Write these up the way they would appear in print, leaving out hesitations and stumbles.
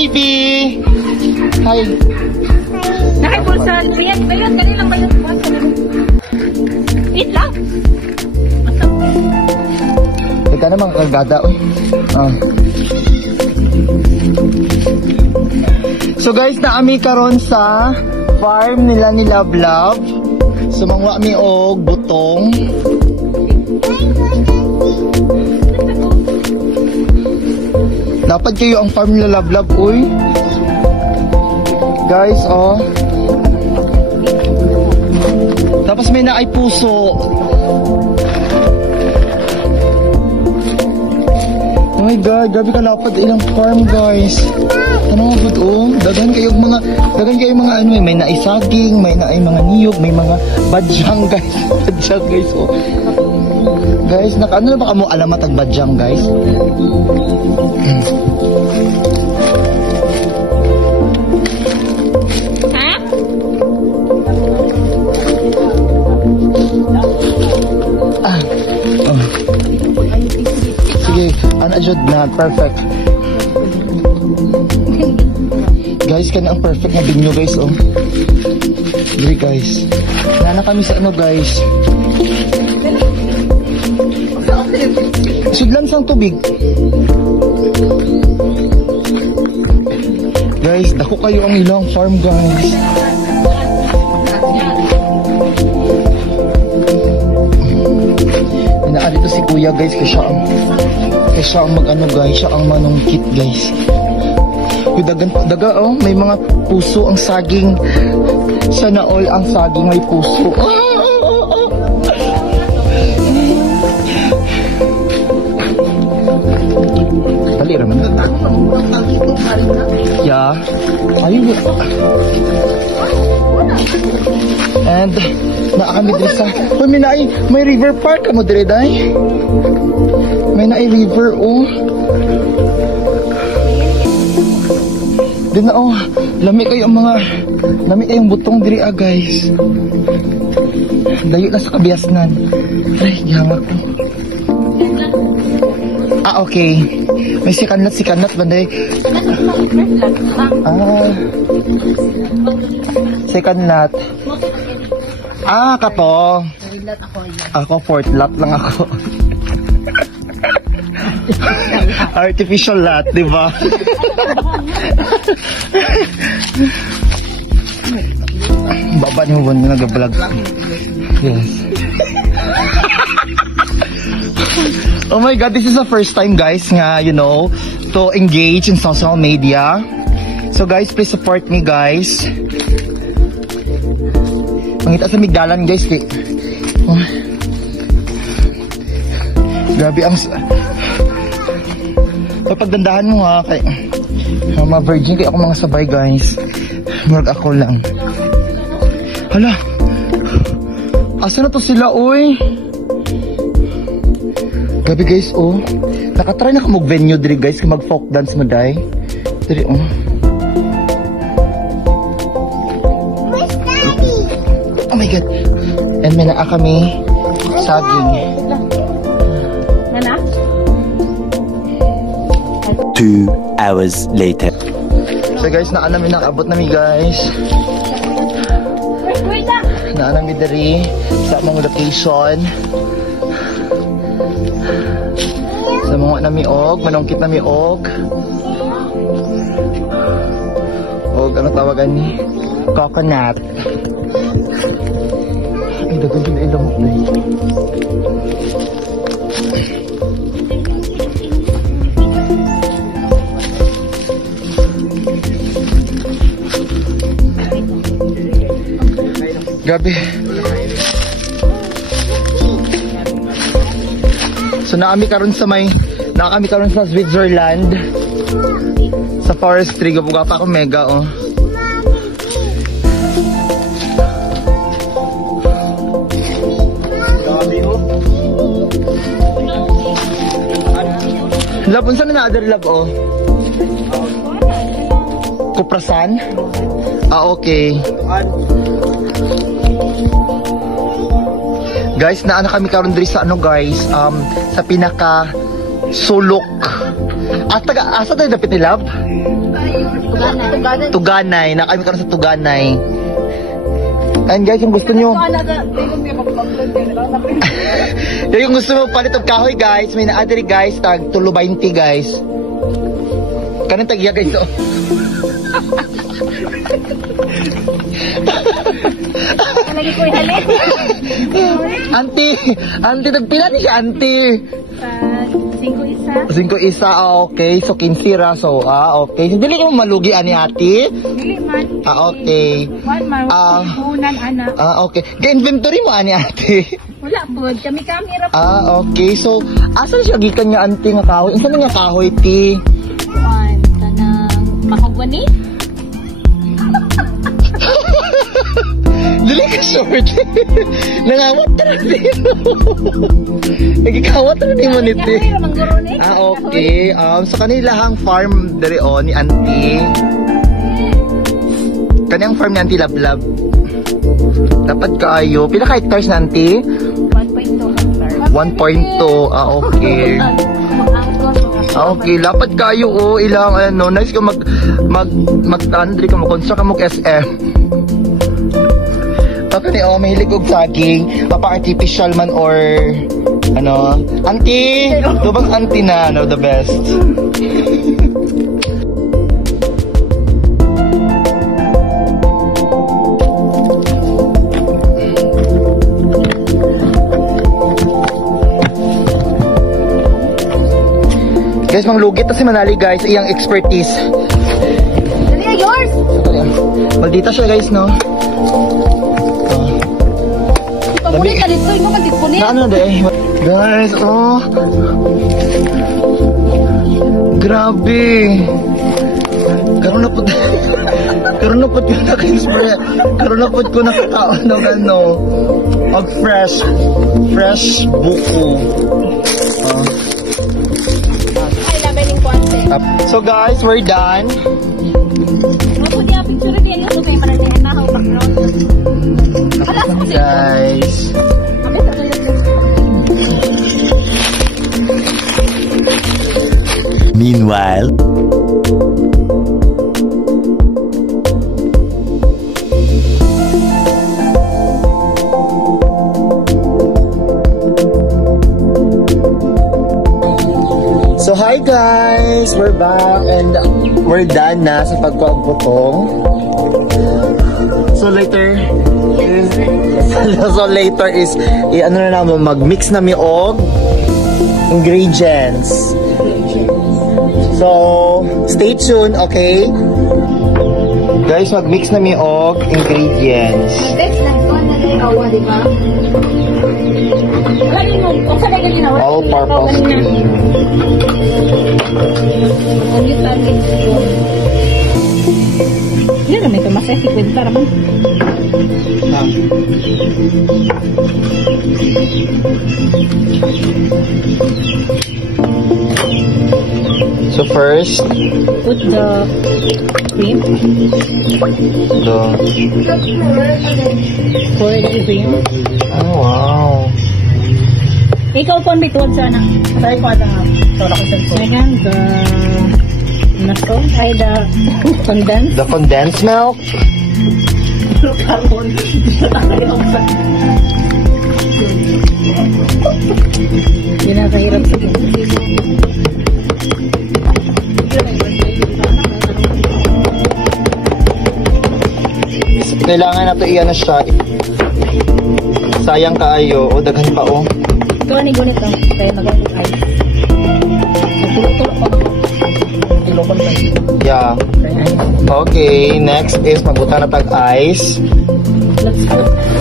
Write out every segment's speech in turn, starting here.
baby. Hi. Nakipulsan. Bayad. Ganun lang bayad. Eat lang. Ika naman kagada. So guys, naami karon sa farm nila ni Love Love. Sumangwa mi og butong. Dapat kayo ang farm nila Love Love, uy. Guys, oh. Tapos may naay puso. Oh my God, grabe ka lapad ilang farm, guys. Ano nga po, oh. Dagan kayo mga ano, may naisaging, may naay mga niyog, may mga badyang, guys. Badyang, guys, oh. Guys, ano na ba kamo alamat ang badyang, guys? Sige, ano na, perfect. Guys, kanya ang perfect na binyo, guys, oh. Sige, guys. Nana kami sa ano, guys. Sudlan sang tubig. Guys, dako kayo ang ilang farm, guys. Dito si kuya, guys, kasi siya ang mag-ano, guys, siya ang manungkit, guys. Daga, oh, may mga puso ang saging. Sana all ang saging may puso. Dali raman. Yeah. Ayun. And naakami dito sa may river park mo dire day. May naay river, oh. Din na, oh, lami kayong butong diri, guys. Dayo na sa kabiasnan. Ay, gihangak ko. Okay. May sikanlat banday. Sikanlat. Kapo. Ako fourth lot lang ako. Artificial lot, di ba? Baba niyo ba nag-vlog? Yes. Oh my God, this is the first time, guys, nga, you know, to engage in social media. So guys, please support me, guys. Mangita sa migdalan, guys. Oh. Grabe ang pagdandahan mo, ha, kay mga virgin kayo ako mga sabay, guys. Murag ako lang. Hala, asa na to sila, oy? Grabe, guys, oh. Nakatry na ka mag-venue diri, guys, ka mag-folk dance mo, day. Diri, oh. Oh my God. And may naa kami saging. Nana? 2 hours later. So guys, nakabot namin, guys. Naanami diri sa mga location. Sa mga namiog, manungkit namiog. Og ano tawagan ni? Coconut. Ay, dagan din ilang mo. Grabe. So nakami karon sa Switzerland. Sa forestry, gabuga pa ako mega, oh. Love, unsa na other love, oh? Kuprasan? Okay. Guys, naana kami karon diri sa ano, guys, sa pinaka sulok. Asa tayo dapit ni Love? Tuganay. Nakami ka na sa Tuganay. And guys, yung gusto nyo yung gusto mo palit og kahoy guys, may naadiri guys, tag tulo 20 guys. Kanang tagya guys oh. Lagi ko ihalit. Auntie, nagpila ni siya auntie. 5 isa, okay. So 15 ra, so okay. So, dili ko malugi ani ate. Dili man. Okay. One man. Unan anak. Okay. Ga-inventory mo ani ate. Wala po, kami camera po. Okay. So, asan siya gikan nga auntie nga kahoy? Unsa man nga kahoy ti? Kanang mahogany. Dili ka short. Nangawat na rin. Nagikawat na rin mo niti. Okay. So kanilahang farm dari o ni auntie. Kaniyang farm ni auntie Lablab. Dapat kaayo. Pila ka hectares na auntie? 1.2 1.2. Okay. Okay, lapad kayo ilang ano, nice ko mag-andri ka mo konsa ka mo SM. Tapos ni mahilig og saging, papa-artificial man or ano, auntie, dubang auntie na, no, the best. Guys, manglugit na si Manali guys, iyang expertise. Dali, yours! Maldita siya guys, no? Pagpunit ka dito, ikaw magtipunit. Na ano deh? Guys, grabe. Karon na po yung naka-inspire. Karon na po ko nakakaon ng ano, of fresh buko. Ay, labay ng kwante. So guys, we're done. Mapo niya, picture niya yung may maranihan na ako background. Guys. Meanwhile, so hi guys, we're back and we're done na sa pagkuha ng butong. So later is ano na naman, mag-mix na mi og ingredients. So stay tuned, okay? Guys, mag-mix na mi og ingredients. Awa, di ba? All purpose cream. Yan na may kamasay, si Kwenta naman. So first, Put the cream. Pour the cream. Oh wow. Ikaw po ang bituan sana. Tayo ko na. Second, the naso. Ay, the condensed. The condensed milk. Yun ang kahirap sa Kailangan na ito iyan na siya. Sayang kaayo. O, daghan pa o. ito ni gunit lang. Kaya magalit ice. Tulog-tulog pa. Tulog pa. Yeah. Okay, next is magbuta na tag-ice.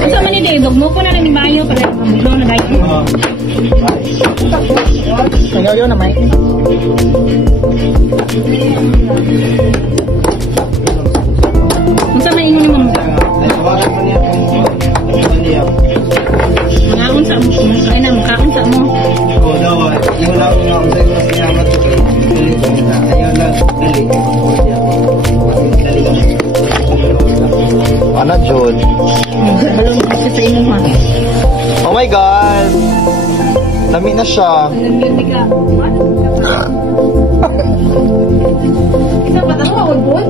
Ito man ni Dave, mo ko na ni Mayo para mamulo na dahil. Kanyo yun naman. Unsa man ingon ni mo? Mangaon sa mo. Ay na makaon sa mo. Ano, Jod? Balong kasi sa inyo ha. Oh my God! Dami na siya. Ang bibig ka. Isa pa tanong, awag-bud?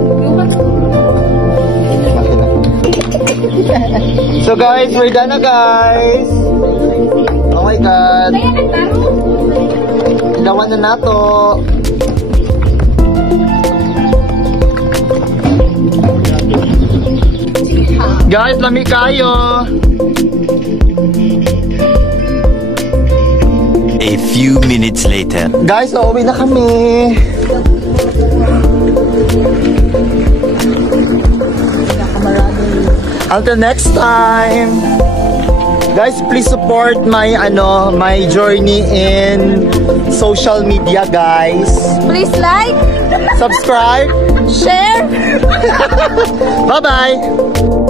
So guys, we're done na guys. Oh my God. Kaya nagtaro? Ilawan na nato. Guys, lami kayo. A few minutes later. Guys, uuwi na kami. Until next time. Guys, please support my my journey in social media, guys. Please like, Subscribe. share. Bye-bye.